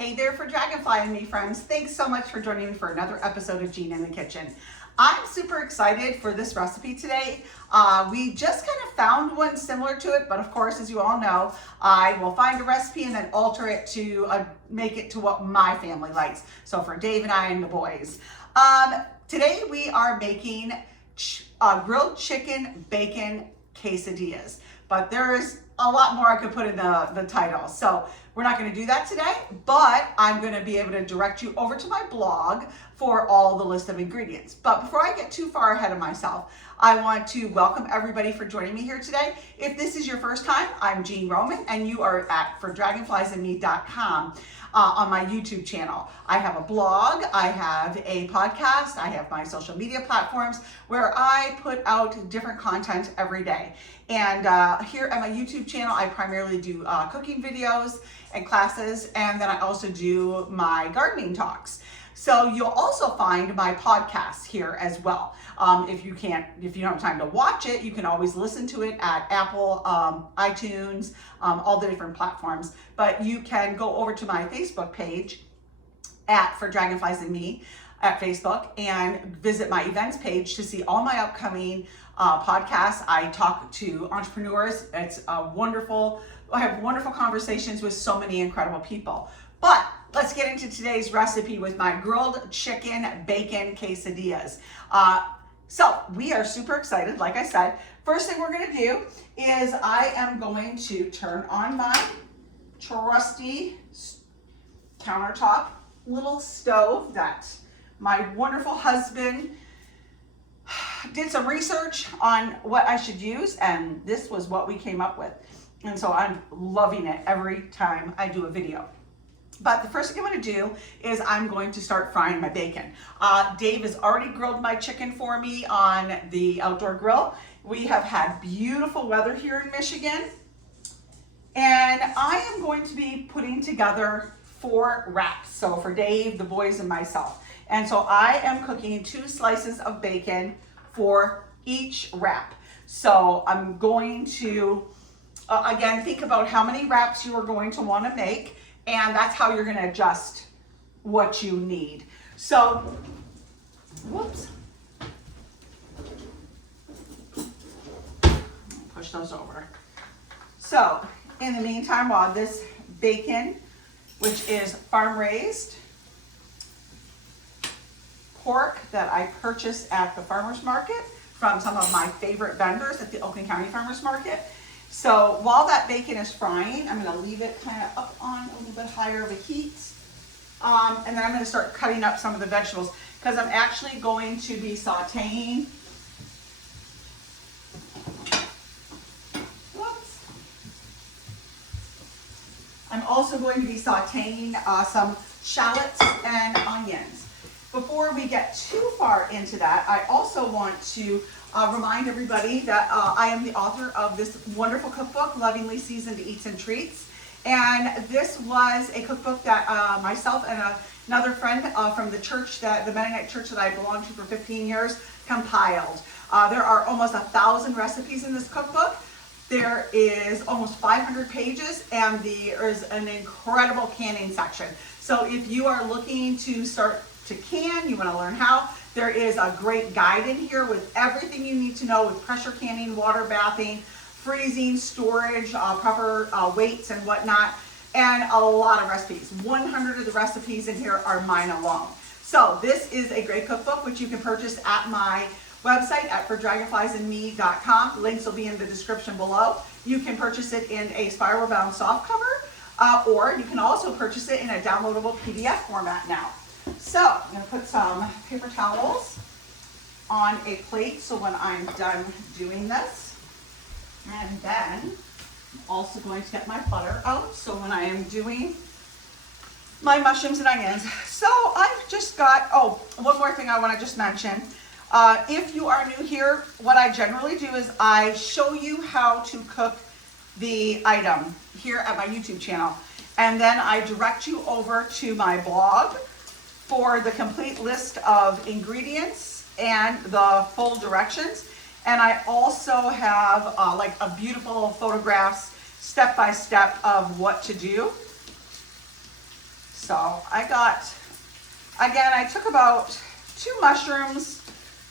Hey there for Dragonfly and me friends. Thanks so much for joining me for another episode of Jean in the Kitchen. I'm super excited for this recipe today. We just kind of found one similar to it, but of course, as you all know, I will find a recipe and then alter it to make it to what my family likes. So for Dave and I and the boys. Today we are making grilled chicken bacon quesadillas, but there is a lot more I could put in the title. So we're not going to do that today, but I'm going to be able to direct you over to my blog for all the list of ingredients. But before I get too far ahead of myself, I want to welcome everybody for joining me here today. If this is your first time, I'm Jean Roman, and you are at fordragonfliesandme.com on my YouTube channel. I have a blog, I have a podcast, I have my social media platforms where I put out different content every day. And here at my YouTube channel, I primarily do cooking videos and classes, and then I also do my gardening talks. So you'll also find my podcast here as well. If you don't have time to watch it, you can always listen to it at Apple, iTunes, all the different platforms. But you can go over to my Facebook page at For Dragonflies and Me at Facebook and visit my events page to see all my upcoming podcasts. I talk to entrepreneurs. It's wonderful. I have wonderful conversations with so many incredible people. But let's get into today's recipe with my grilled chicken bacon quesadillas. So we are super excited, like I said. First thing we're gonna do is I am going to turn on my trusty countertop little stove that my wonderful husband did some research on what I should use, and this was what we came up with. And so I'm loving it every time I do a video. But the first thing I'm going to do is I'm going to start frying my bacon. Dave has already grilled my chicken for me on the outdoor grill. We have had beautiful weather here in Michigan. And I am going to be putting together 4 wraps. So for Dave, the boys, and myself. And so I am cooking 2 slices of bacon for each wrap. So I'm going to, again, think about how many wraps you are going to want to make. And that's how you're going to adjust what you need. So, whoops. Push those over. So, in the meantime, while this bacon, which is farm raised pork that I purchased at the farmer's market from some of my favorite vendors at the Oakland County Farmer's Market. So while that bacon is frying, I'm going to leave it kind of up on a little bit higher of a heat. And then I'm going to start cutting up some of the vegetables because I'm actually going to be sauteing. Whoops. I'm also going to be sauteing some shallots and onions. Before we get too far into that, I also want to remind everybody that I am the author of this wonderful cookbook, Lovingly Seasoned Eats and Treats. And this was a cookbook that myself and another friend from the church, the Mennonite church that I belonged to for 15 years, compiled. There are almost 1,000 recipes in this cookbook. There is almost 500 pages, and there is an incredible canning section. So if you are looking to start to can, you want to learn how, there is a great guide in here with everything you need to know with pressure canning, water bathing, freezing, storage, proper weights and whatnot, and a lot of recipes. 100 of the recipes in here are mine alone. So this is a great cookbook which you can purchase at my website at fordragonfliesandme.com. Links will be in the description below. You can purchase it in a spiral bound softcover, or you can also purchase it in a downloadable PDF format now. So I'm going to put some paper towels on a plate so when I'm done doing this. And then I'm also going to get my butter out so when I am doing my mushrooms and onions. So I've just got, one more thing I want to just mention. If you are new here, what I generally do is I show you how to cook the item here at my YouTube channel. And then I direct you over to my blog for the complete list of ingredients and the full directions. And I also have like a beautiful photographs step by step of what to do. So I got, again, I took about 2 mushrooms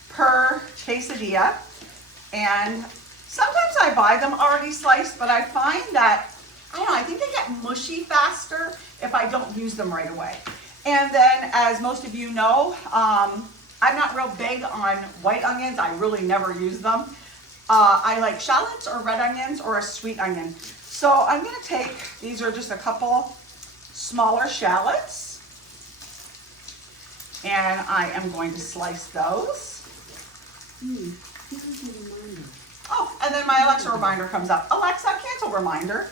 per quesadilla, and sometimes I buy them already sliced, but I find that, I don't know, I think they get mushy faster if I don't use them right away. And then, as most of you know, I'm not real big on white onions. I really never use them. I like shallots or red onions or a sweet onion. So I'm going to take, these are just a couple smaller shallots, and I am going to slice those. Oh, and then my Alexa reminder comes up. Alexa, cancel reminder.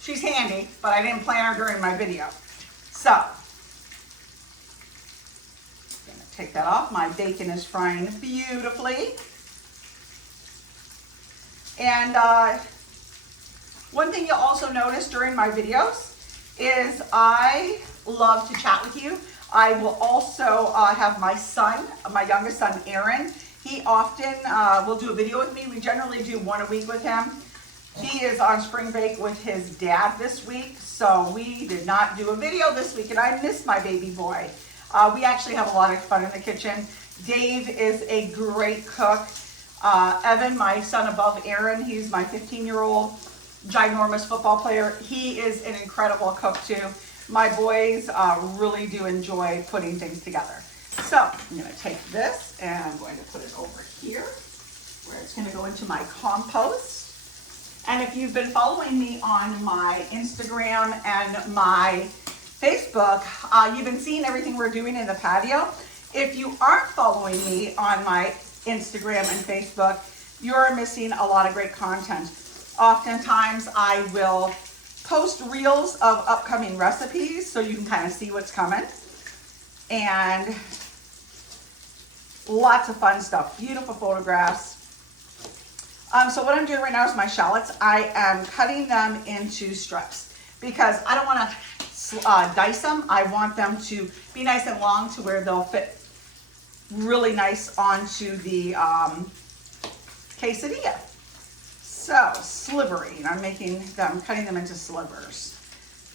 She's handy, but I didn't plan her during my video. So, I'm gonna take that off. My bacon is frying beautifully. And one thing you'll also notice during my videos is I love to chat with you. I will also have my son, my youngest son, Aaron. He often will do a video with me. We generally do one a week with him. He is on spring break with his dad this week, so we did not do a video this week, and I miss my baby boy. We actually have a lot of fun in the kitchen. Dave is a great cook. Evan, my son above Aaron, he's my 15-year-old ginormous football player. He is an incredible cook too. My boys really do enjoy putting things together. So I'm going to take this and I'm going to put it over here where it's going to go into my compost. And if you've been following me on my Instagram and my Facebook, you've been seeing everything we're doing in the patio. If you aren't following me on my Instagram and Facebook, you're missing a lot of great content. Oftentimes I will post reels of upcoming recipes so you can kind of see what's coming. And lots of fun stuff, beautiful photographs. So what I'm doing right now is my shallots. I am cutting them into strips because I don't want to dice them. I want them to be nice and long to where they'll fit really nice onto the quesadilla. So slivering, I'm cutting them into slivers.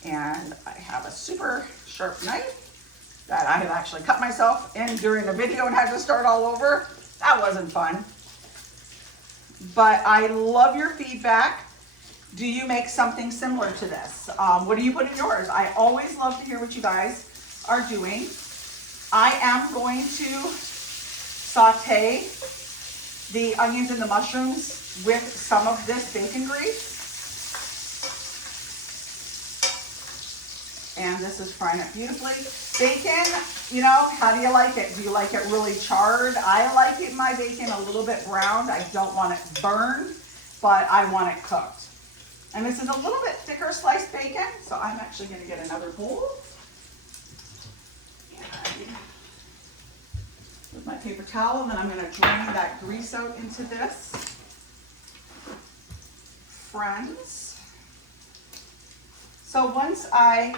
And I have a super sharp knife that I have actually cut myself in during the video and had to start all over. That wasn't fun. But I love your feedback. Do you make something similar to this? What do you put in yours? I always love to hear what you guys are doing. I am going to saute the onions and the mushrooms with some of this bacon grease. And this is frying up beautifully. Bacon, you know, how do you like it? Do you like it really charred? I like it, my bacon, a little bit browned. I don't want it burned, but I want it cooked. And this is a little bit thicker sliced bacon, so I'm actually going to get another bowl. And with my paper towel, and then I'm going to drain that grease out into this. Friends. So once I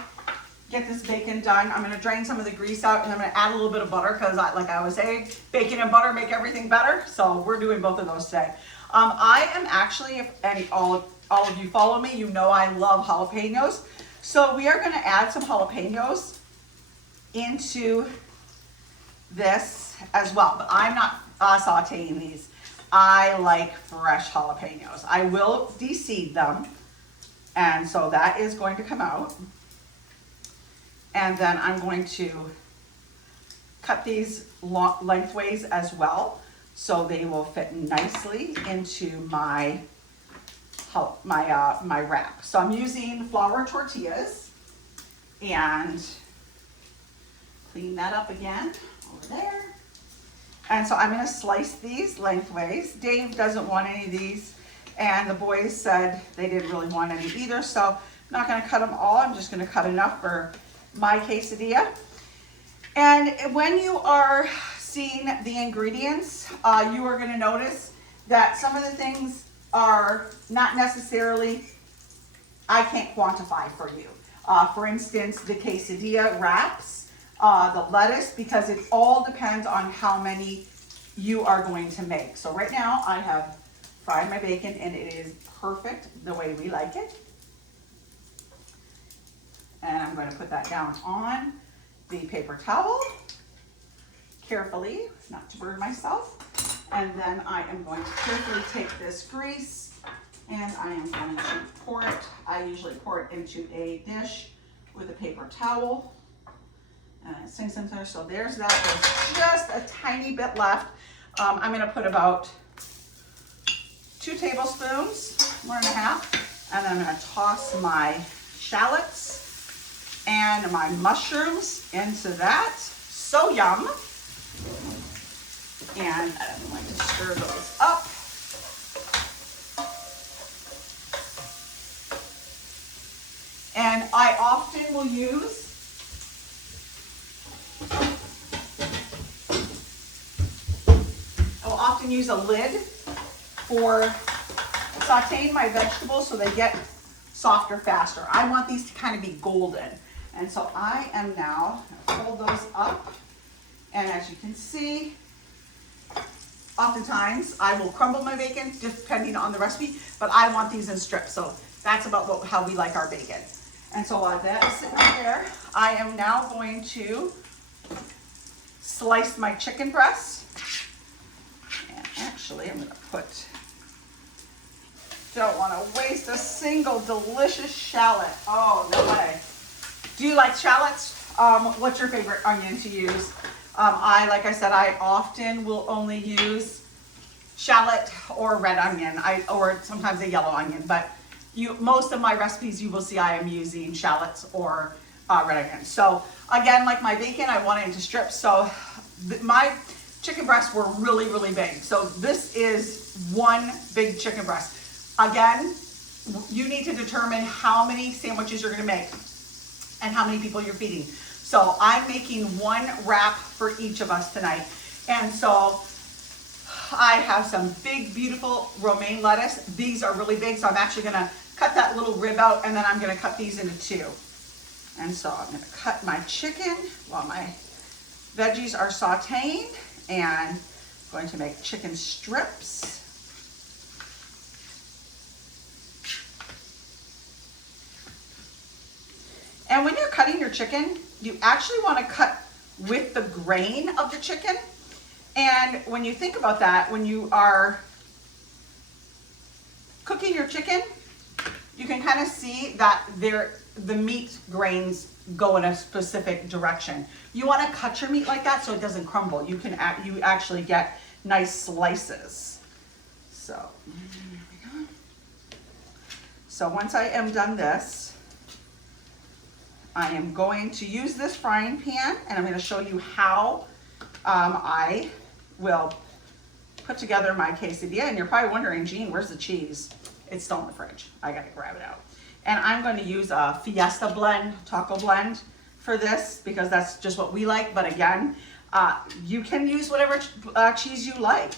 get this bacon done, I'm going to drain some of the grease out, and I'm going to add a little bit of butter because, like I was saying, bacon and butter make everything better. So we're doing both of those today. I am actually, if all of you follow me, you know I love jalapenos. So we are going to add some jalapenos into this as well. But I'm not sauteing these. I like fresh jalapenos. I will de-seed them. And so that is going to come out. And then I'm going to cut these lengthways as well, so they will fit nicely into my wrap. So I'm using flour tortillas, and clean that up again over there. And so I'm going to slice these lengthways. Dave doesn't want any of these, and the boys said they didn't really want any either, so I'm not going to cut them all. I'm just going to cut enough for my quesadilla. And when you are seeing the ingredients, you are going to notice that some of the things are not necessarily, I can't quantify for you. For instance, the quesadilla wraps, the lettuce, because it all depends on how many you are going to make. So right now I have fried my bacon and it is perfect the way we like it. going to put that down on the paper towel carefully, not to burn myself. And then I am going to carefully take this grease and I am going to pour it. I usually pour it into a dish with a paper towel. And it sinks into there. So there's that. There's just a tiny bit left. I'm going to put about 2 tablespoons, 1.5, and then I'm going to toss my shallots and my mushrooms into that. So yum. And I'm going to stir those up. And I often will use a lid for sauteing my vegetables so they get softer faster. I want these to kind of be golden. And so I am now going to fold those up. And as you can see, oftentimes I will crumble my bacon depending on the recipe, but I want these in strips. So that's about how we like our bacon. And so while that is sitting up there, I am now going to slice my chicken breast. And actually, I'm going to don't want to waste a single delicious shallot. Oh, no way. Do you like shallots? What's your favorite onion to use? Like I said, I often will only use shallot or red onion, or sometimes a yellow onion, but most of my recipes you will see I am using shallots or red onion. So again, like my bacon, I want it into strips. So my chicken breasts were really, really big. So this is one big chicken breast. Again, you need to determine how many sandwiches you're going to make and how many people you're feeding. So I'm making one wrap for each of us tonight. And so I have some big, beautiful romaine lettuce. These are really big, so I'm actually going to cut that little rib out, and then I'm going to cut these into 2. And so I'm going to cut my chicken while my veggies are sauteing, and I'm going to make chicken strips. And when you're cutting your chicken, you actually want to cut with the grain of the chicken. And when you think about that, when you are cooking your chicken, you can kind of see that the meat grains go in a specific direction. You want to cut your meat like that so it doesn't crumble. You actually get nice slices. So, there we go. So once I am done this, I am going to use this frying pan, and I'm going to show you how I will put together my quesadilla. And you're probably wondering, Jean, where's the cheese? It's still in the fridge. I got to grab it out. And I'm going to use a Fiesta blend, taco blend for this because that's just what we like. But again, you can use whatever cheese you like.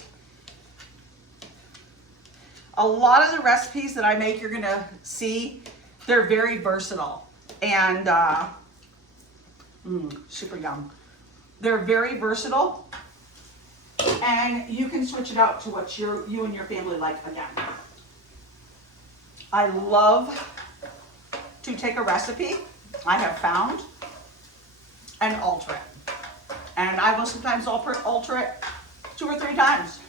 A lot of the recipes that I make, you're going to see, they're very versatile. And super yum. They're very versatile, and you can switch it out to what you and your family like again. I love to take a recipe I have found and alter it. And I will sometimes alter it 2 or 3 times.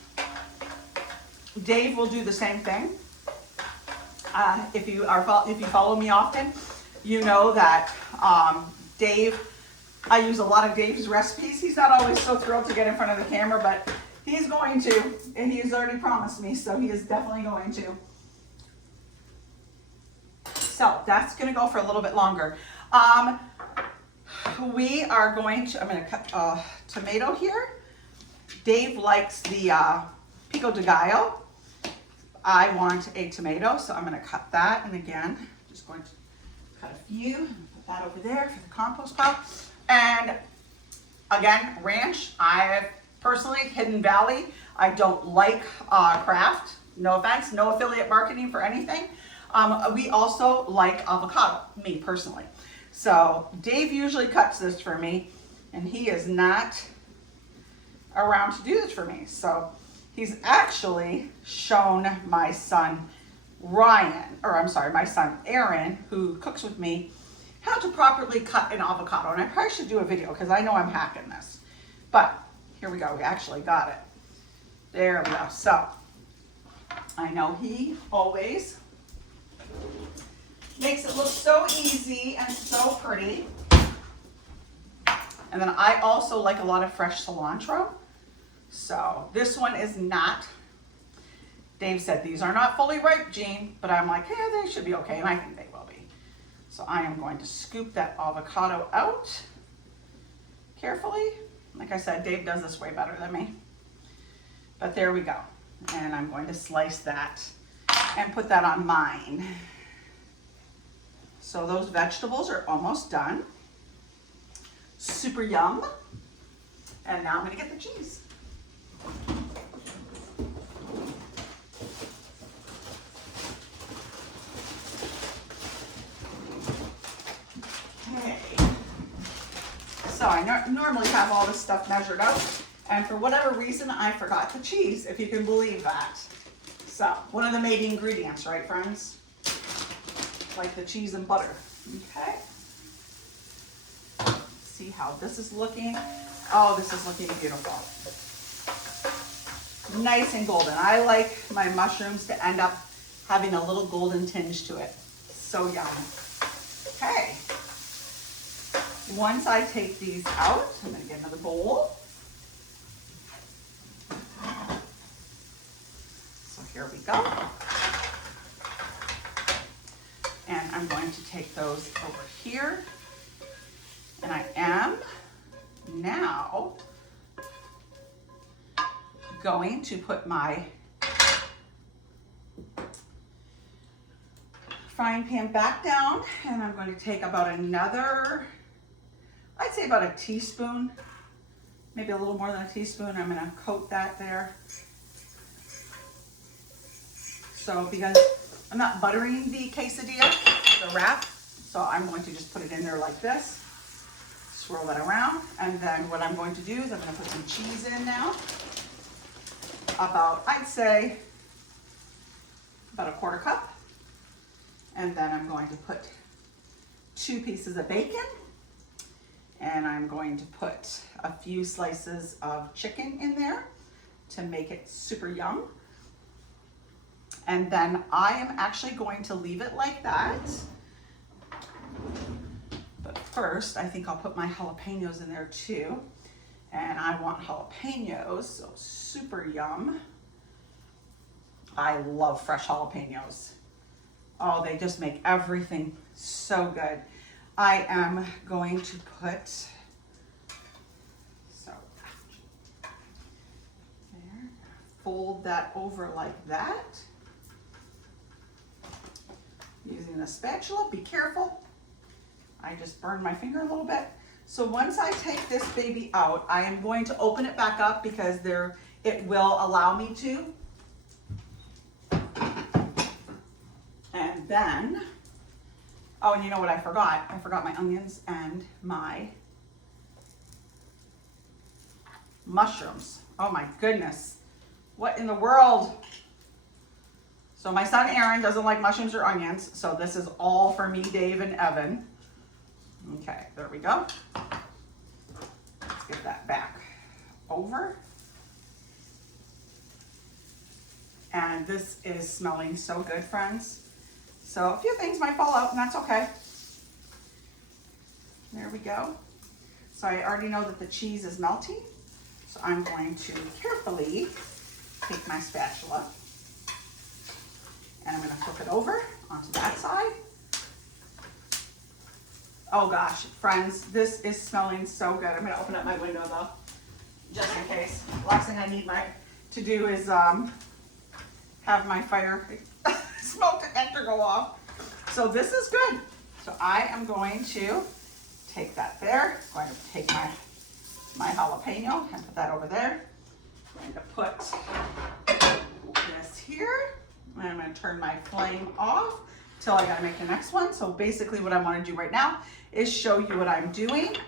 Dave will do the same thing. If you follow me often, you know that Dave, I use a lot of Dave's recipes. He's not always so thrilled to get in front of the camera, but he's going to, and he has already promised me, so he is definitely going to. So that's going to go for a little bit longer. We are going to, I'm going to cut a tomato here. Dave likes the pico de gallo. I want a tomato, so I'm going to cut that. And again, just going to cut a few, put that over there for the compost pile. And again, ranch. I personally, Hidden Valley, I don't like Kraft. No offense, no affiliate marketing for anything. We also like avocado, me personally. So Dave usually cuts this for me, and he is not around to do this for me. So he's actually shown my son my son Aaron, who cooks with me, how to properly cut an avocado. And I probably should do a video because I know I'm hacking this. But here we go, we actually got it. There we go. So I know he always makes it look so easy and so pretty. And then I also like a lot of fresh cilantro. So this one is not. Dave said these are not fully ripe, Jean, but I'm like, yeah, they should be okay, and I think they will be. So I am going to scoop that avocado out carefully. Like I said, Dave does this way better than me. But there we go. And I'm going to slice that and put that on mine. So those vegetables are almost done. Super yum. And now I'm gonna get the cheese. Okay. So I normally have all this stuff measured out, and for whatever reason, I forgot the cheese, if you can believe that. So, one of the main ingredients, right, friends? Like the cheese and butter, okay? See how this is looking? Oh, this is looking beautiful. Nice and golden. I like my mushrooms to end up having a little golden tinge to it. So yum. Okay. Once I take these out, I'm gonna get another bowl. So here we go. And I'm going to take those over here. And I am now going to put my frying pan back down, and I'm going to take about another, I'd say about a teaspoon, maybe a little more than a teaspoon. I'm going to coat that there. So because I'm not buttering the quesadilla, the wrap, so I'm going to just put it in there like this. Swirl that around, and then what I'm going to do is I'm going to put some cheese in now. About, I'd say, about a quarter cup. And then I'm going to put 2 pieces of bacon. And I'm going to put a few slices of chicken in there to make it super yum. And then I am actually going to leave it like that. But first, I think I'll put my jalapenos in there too. And I want jalapenos, so super yum. I love fresh jalapenos. Oh, they just make everything so good. I am going to put, so there, fold that over like that. Using a spatula, be careful. I just burned my finger a little bit. So once I take this baby out, I am going to open it back up because it will allow me to. And then, oh, and you know what I forgot? I forgot my onions and my mushrooms. Oh my goodness. What in the world? So my son Aaron doesn't like mushrooms or onions, so this is all for me, Dave, and Evan. Okay, there we go. Let's get that back over. And this is smelling so good, friends. So a few things might fall out, and that's okay. There we go. So I already know that the cheese is melting. So I'm going to carefully take my spatula and I'm going to flip it over onto that side. Oh gosh, friends, this is smelling so good. I'm going to open up my window though, just in case. Last thing I need to do is have my fire smoke detector go off. So this is good. So I am going to take that there. I'm going to take my jalapeno and put that over there. I'm going to put this here. And I'm going to turn my flame off till I got to make the next one. So basically what I want to do right now is show you what I'm doing.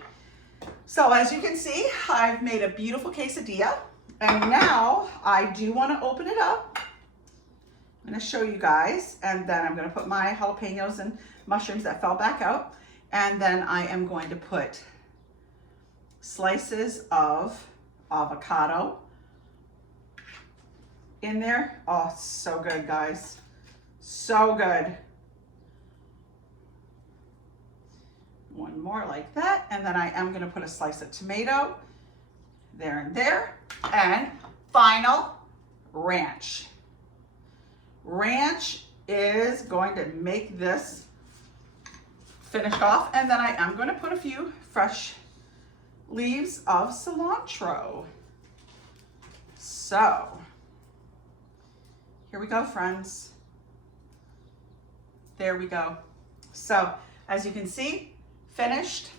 So as you can see, I've made a beautiful quesadilla. And now I do want to open it up. I'm going to show you guys. And then I'm going to put my jalapenos and mushrooms that fell back out. And then I am going to put slices of avocado in there. Oh, so good, guys. So good. One more like that. And then I am going to put a slice of tomato there and there. And final, ranch. Ranch is going to make this finished off. And then I am going to put a few fresh leaves of cilantro. So here we go, friends. There we go. So as you can see, finished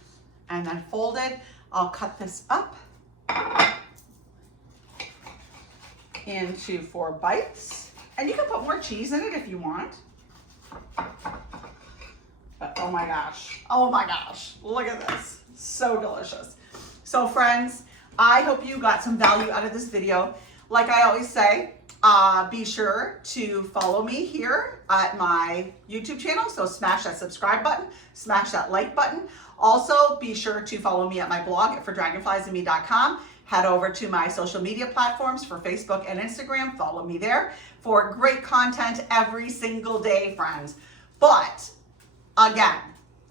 and then folded. I'll cut this up into 4 bites. And you can put more cheese in it if you want. But oh my gosh, look at this. So delicious. So friends, I hope you got some value out of this video. Like I always say, be sure to follow me here at my YouTube channel. So smash that subscribe button, smash that like button. Also, be sure to follow me at my blog at fordragonfliesandme.com. Head over to my social media platforms for Facebook and Instagram. Follow me there for great content every single day, friends. But again,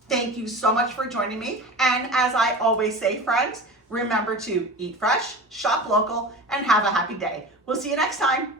thank you so much for joining me. And as I always say, friends, remember to eat fresh, shop local, and have a happy day. We'll see you next time.